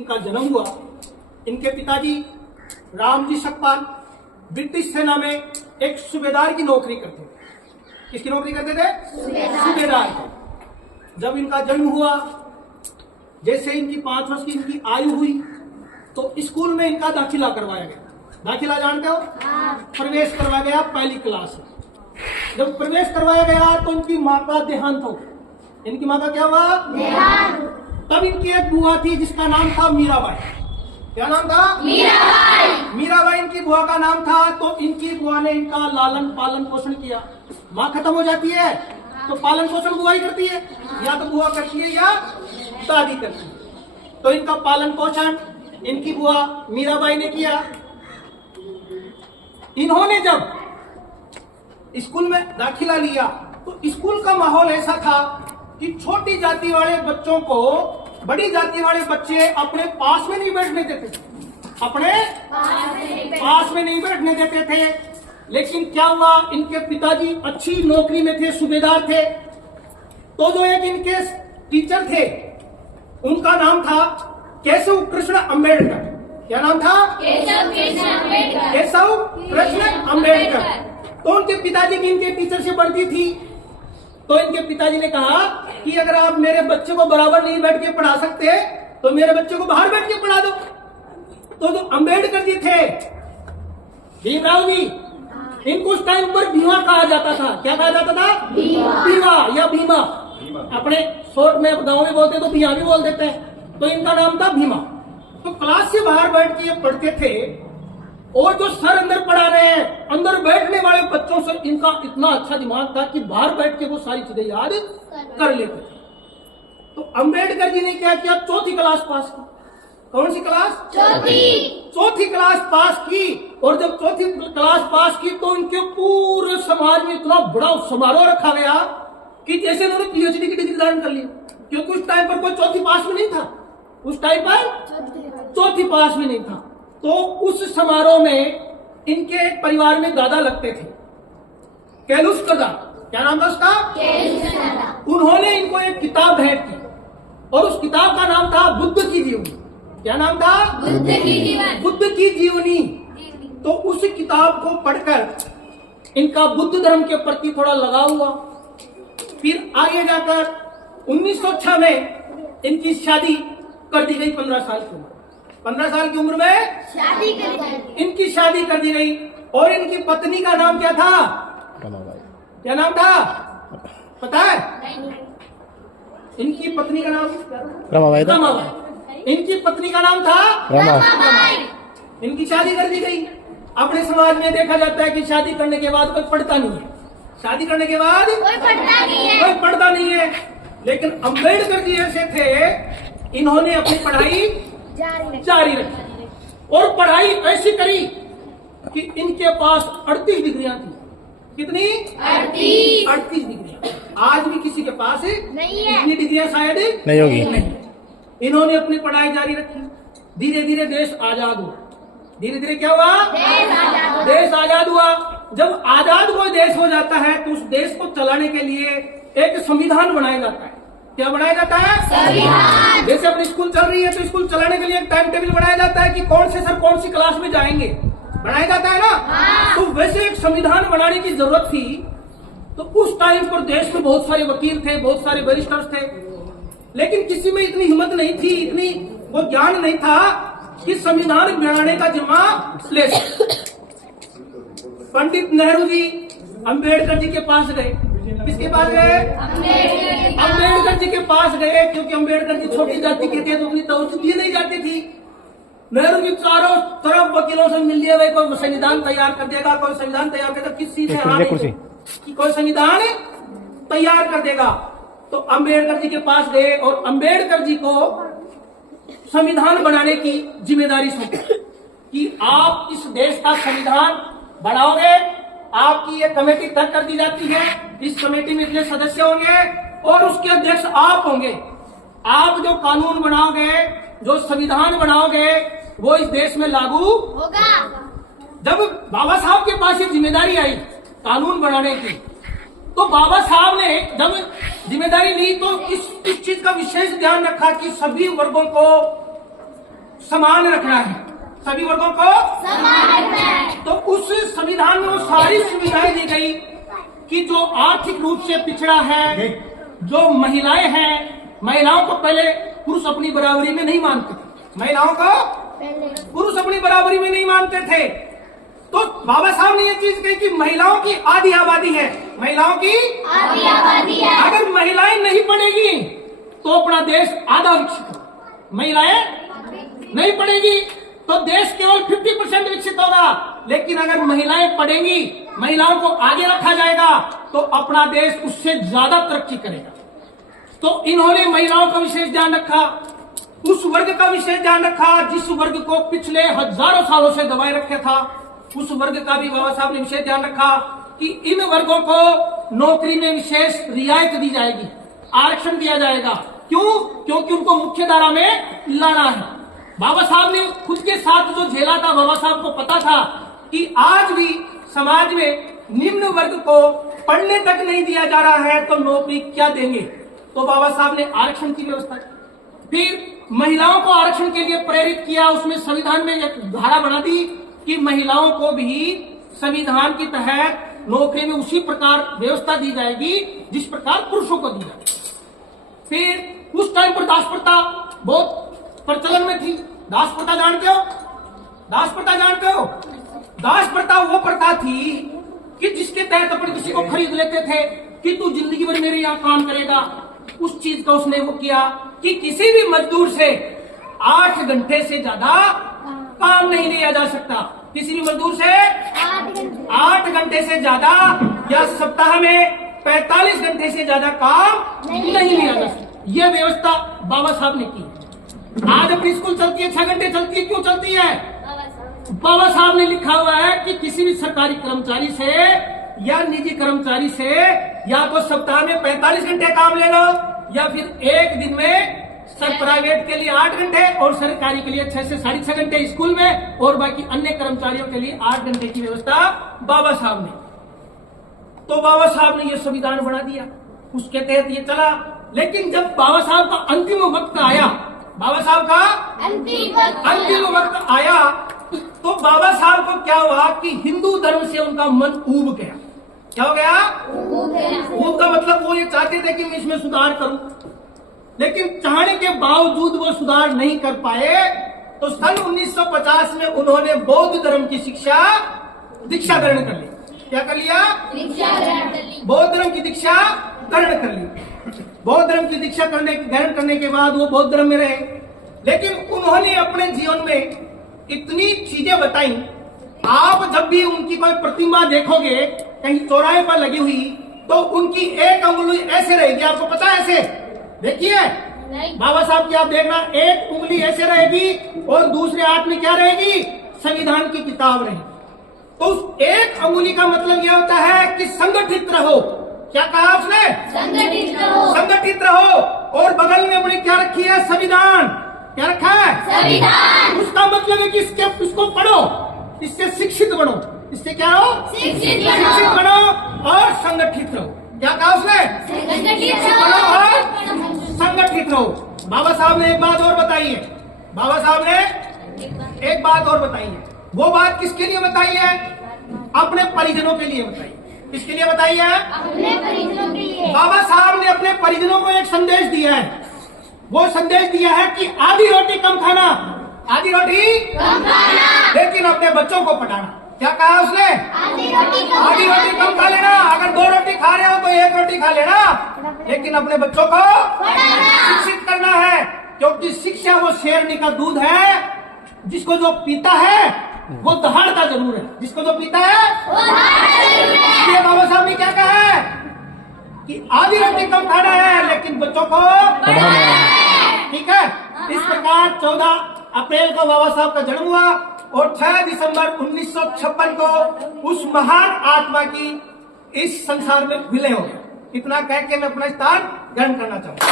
इनका जन्म हुआ। इनके पिताजी रामजी सकपाल ब्रिटिश सेना में एक सूबेदार की नौकरी करते थे। किसकी नौकरी करते थे? सूबेदार की। जब इनका जन्म हुआ, जैसे इनकी 5 वर्ष की इनकी आयु हुई तो स्कूल में इनका दाखिला करवाया गया। दाखिला जानते हो? प्रवेश करवाया गया पहली क्लास में। जब प्रवेश करवाया गया तो इनकी माँ का देहांत हो गया। इनकी माँ का क्या हुआ? देहांत। तब इनकी एक बुआ थी जिसका नाम था मीराबाई। क्या नाम था? मीराबाई। मीराबाई इनकी बुआ का नाम था। तो इनकी बुआ ने इनका लालन पालन पोषण किया। माँ खत्म हो जाती है तो पालन पोषण बुआ ही करती है, या तो बुआ करती है या दादी करती है। तो इनका पालन पोषण इनकी बुआ मीराबाई ने किया। इन्होंने जब स्कूल में दाखिला लिया तो स्कूल का माहौल ऐसा था कि छोटी जाति वाले बच्चों को बड़ी जाति वाले बच्चे अपने पास में नहीं बैठने देते थे, अपने पास में नहीं बैठने देते थे। लेकिन क्या हुआ, इनके पिताजी अच्छी नौकरी में थे, सूबेदार थे। तो जो एक इनके टीचर थे उनका नाम था केशव कृष्ण अम्बेडकर। क्या नाम था? केशव कृष्ण अम्बेडकर। तो उनके पिताजी की इनके टीचर से बढ़ती थी। तो इनके पिताजी ने कहा कि अगर आप मेरे बच्चे को बराबर नहीं बैठ के पढ़ा सकते तो मेरे बच्चे को बाहर बैठ के पढ़ा दो। तो जो अम्बेडकर जी थे, भीमराव जी, इनको उस टाइम पर भीमा कहा जाता था। क्या कहा जाता था? भीमा या भीमा। अपने शॉर्ट में गांव में बोलते तो भीमा भी बोल देते हैं। तो इनका नाम था भीमा। तो क्लास से बाहर बैठ के ये पढ़ते थे और जो सर अंदर पढ़ा रहे हैं, अंदर बैठने वाले बच्चों से इनका इतना अच्छा दिमाग था कि बाहर बैठ के वो सारी चीजें याद कर लेते थे। तो अम्बेडकर जी ने क्या किया? चौथी क्लास पास की। कौन सी क्लास? चौथी क्लास पास की। और जब चौथी क्लास पास की तो इनके पूरे समाज में इतना बड़ा समारोह रखा गया कि जैसे उन्होंने पीएचडी की डिग्री धारण कर ली। क्योंकि उस टाइम पर कोई चौथी पास में नहीं था, उस टाइम पर चौथी पास में नहीं था। तो उस समारोह में इनके परिवार में दादा लगते थे, कैलुस दादा। क्या नाम था उसका? उन्होंने इनको एक किताब भेंट की और उस किताब का नाम था बुद्ध की जीवनी। क्या नाम था? बुद्ध की जीवनी। तो उस किताब को पढ़कर इनका बुद्ध धर्म के प्रति थोड़ा लगाव हुआ। फिर आगे जाकर 1906 में इनकी शादी कर दी गई। 15 साल की उम्र, 15 साल की उम्र में शादी कर दी। इनकी शादी कर दी गई। और इनकी पत्नी का नाम क्या था? क्या नाम था पता है? इनकी पत्नी का नाम रमाबाई। इनकी पत्नी का नाम था रमाबाई। इनकी शादी कर दी गई। अपने समाज में देखा जाता है कि शादी करने के बाद कोई पढ़ता नहीं है। शादी करने के बाद कोई पढ़ता नहीं है। लेकिन अम्बेडकर जी ऐसे थे, इन्होंने अपनी पढ़ाई जारी रखी और पढ़ाई ऐसी करी कि इनके पास 38 डिग्रियां थी। कितनी? 38 डिग्रियां। आज भी किसी के पास नहीं है इतनी डिग्रियां, शायद नहीं होगी। नहीं। इन्होंने अपनी पढ़ाई जारी रखी। धीरे धीरे देश आजाद हुआ। धीरे धीरे क्या हुआ? देश आजाद हुआ। जब आजाद कोई देश हो जाता है तो उस देश को चलाने के लिए एक संविधान बनाया जाता है। क्या बनाया जाता है? संविधान। जैसे अपनी स्कूल चल रही है तो स्कूल चलाने के लिए एक टाइम टेबल बनाया जाता है कि कौन से सर कौन सी क्लास में जाएंगे, बनाया जाता है ना। तो वैसे एक संविधान बनाने की जरूरत थी। तो उस टाइम पर देश में बहुत सारे वकील थे, बहुत सारे बैरिस्टर्स थे, लेकिन किसी में इतनी हिम्मत नहीं थी, इतनी वो ज्ञान नहीं था कि संविधान बनाने का जिम्मा ले सके। पंडित नेहरू जी अम्बेडकर जी के पास गए। किसके पास गए? अम्बेडकर जी के पास गए, क्योंकि अम्बेडकर जी छोटी जाति के थे तो उतनी तवज्जो दी नहीं जाती थी। नेहरू जी चारों तरफ वकीलों से मिल लिए, कोई संविधान तैयार कर देगा, कोई संविधान तैयार करेगा, किसी ने कि कोई संविधान तैयार कर देगा। तो अम्बेडकर जी के पास गए और अम्बेडकर जी को संविधान बनाने की जिम्मेदारी सौंपी कि आप इस देश का संविधान बनाओगे। आपकी एक कमेटी तय कर दी जाती है। इस कमेटी में इतने सदस्य होंगे और उसके अध्यक्ष आप होंगे। आप जो कानून बनाओगे, जो संविधान बनाओगे, वो इस देश में लागू होगा। जब बाबा साहब के पास ये जिम्मेदारी आई कानून बनाने की, तो बाबा साहब ने जब जिम्मेदारी ली तो इस चीज का विशेष ध्यान रखा कि सभी वर्गों को समान रखना है, सभी वर्गों को समान रखना है। तो उस संविधान में वो सारी सुविधाएं दी गई कि जो आर्थिक रूप से पिछड़ा है, जो महिलाएं हैं, महिलाओं को पहले पुरुष अपनी बराबरी में नहीं मानते थे, महिलाओं को पुरुष अपनी बराबरी में नहीं मानते थे। तो बाबा साहब ने ये चीज कही कि महिलाओं की आधी आबादी है, महिलाओं की आधी आबादी है। अगर महिलाएं नहीं पढ़ेगी तो अपना देश आधा विकसित होगा, महिलाएं नहीं पढ़ेगी तो देश केवल 50% विकसित होगा। लेकिन अगर महिलाएं पढ़ेंगी, महिलाओं को आगे रखा जाएगा तो अपना देश उससे ज्यादा तरक्की करेगा। तो इन्होंने महिलाओं का विशेष ध्यान रखा, उस वर्ग का विशेष ध्यान रखा जिस वर्ग को पिछले हजारों सालों से दबाए रखे था, उस वर्ग का भी बाबा साहब ने विशेष ध्यान रखा कि इन वर्गों को नौकरी में विशेष रियायत दी जाएगी, आरक्षण दिया जाएगा। क्यों? क्योंकि उनको मुख्य धारा में लाना है। बाबा साहब ने खुद के साथ जो झेला था, बाबा साहब को पता था कि आज भी समाज में निम्न वर्ग को पढ़ने तक नहीं दिया जा रहा है तो नौकरी क्या देंगे। तो बाबा साहब ने आरक्षण की व्यवस्था की, फिर महिलाओं को आरक्षण के लिए प्रेरित किया। उसमें संविधान में एक धारा बना दी कि महिलाओं को भी संविधान के तहत नौकरी में उसी प्रकार व्यवस्था दी जाएगी जिस प्रकार पुरुषों को दी जाएगी। फिर उस टाइम पर दास प्रथा बहुत प्रचलन में थी। दास प्रथा जानते हो? दास प्रथा जानते हो? दास प्रथा वो प्रथा थी कि जिसके तहत अपन किसी को खरीद लेते थे कि तू जिंदगी भर मेरे यहाँ काम करेगा। उस चीज का उसने वो किया कि किसी भी मजदूर से 8 घंटे से ज्यादा काम नहीं लिया जा सकता, किसी भी मजदूर से 8 घंटे से ज्यादा या सप्ताह में 45 घंटे से ज्यादा काम नहीं लिया जा सकता। यह व्यवस्था बाबा साहब ने की। आज अपनी स्कूल चलती है 6 घंटे चलती है, क्यों चलती है? बाबा साहब ने लिखा हुआ है कि किसी भी सरकारी कर्मचारी से या निजी कर्मचारी से या तो सप्ताह में 45 घंटे काम ले लो या फिर एक दिन में सर प्राइवेट के लिए 8 घंटे और सरकारी के लिए 6 से 6.5 घंटे स्कूल में और बाकी अन्य कर्मचारियों के लिए 8 घंटे की व्यवस्था बाबा साहब ने। तो बाबा साहब ने यह संविधान बना दिया, उसके तहत ये चला। लेकिन जब बाबा साहब का अंतिम वक्त आया, बाबा साहब का अंतिम वक्त आया तो बाबा साहब को क्या हुआ कि हिंदू धर्म से उनका मन ऊब गया। क्या हो गया? ऊब का मतलब वो ये चाहते थे कि मैं इसमें सुधार करूं, लेकिन चाहने के बावजूद वो सुधार नहीं कर पाए। तो सन 1950 में उन्होंने बौद्ध धर्म की दीक्षा ग्रहण कर ली। क्या कर लिया? बौद्ध धर्म की दीक्षा ग्रहण कर ली। बौद्ध धर्म की दीक्षा ग्रहण करने के बाद वो बौद्ध धर्म में रहे। लेकिन उन्होंने अपने जीवन में इतनी चीजें बताई, आप जब भी उनकी कोई प्रतिमा देखोगे कहीं चौराहे पर लगी हुई तो उनकी एक उंगली ऐसे रहेगी, आपको पता है? ऐसे देखिए बाबा साहब की आप देखना, एक उंगली ऐसे रहेगी और दूसरे हाथ में क्या रहेगी? संविधान की किताब रहेगी। तो उस एक उंगली का मतलब यह होता है कि संगठित रहो। क्या कहा उसने? संगठित रहो। और बगल में अपनी क्या रखी है? संविधान। क्या रखा है? संविधान। उसका मतलब है कि इसको पढ़ो, इससे शिक्षित बनो। इससे क्या हो? शिक्षित बनो और संगठित रहो। क्या कहा उसने? संगठित रहो। बाबा साहब ने एक बात और बताई है। बाबा साहब ने एक बात और बताई है। वो बात किसके लिए बताई है? अपने परिजनों के लिए बताई। किसके लिए बताई है? अपने परिजनों के लिए। बाबा साहब ने अपने परिजनों को एक संदेश दिया है। वो संदेश दिया है कि आधी रोटी कम खाना, आधी रोटी कम खाना, लेकिन अपने बच्चों को पढ़ाना। क्या कहा उसने? आधी रोटी कम खा लेना। अगर 2 रोटी खा रहे हो तो 1 रोटी खा लेना, लेकिन अपने बच्चों को शिक्षित करना है। क्योंकि शिक्षा वो शेरनी का दूध है, जिसको जो पीता है वो दहाड़ता जरूर है। जिसको जो पीता है वो दहाड़ता जरूर है। इसलिए बाबा साहब ने क्या कहा है कि आधी रोटी कम खाना है लेकिन बच्चों को पढ़ाना है। ठीक है? इस प्रकार 14 अप्रैल को बाबा साहब का जन्म हुआ और 6 दिसंबर 1956 को उस महान आत्मा की इस संसार में विलय हो गया। इतना कह के मैं अपना स्थान ग्रहण करना चाहूंगा।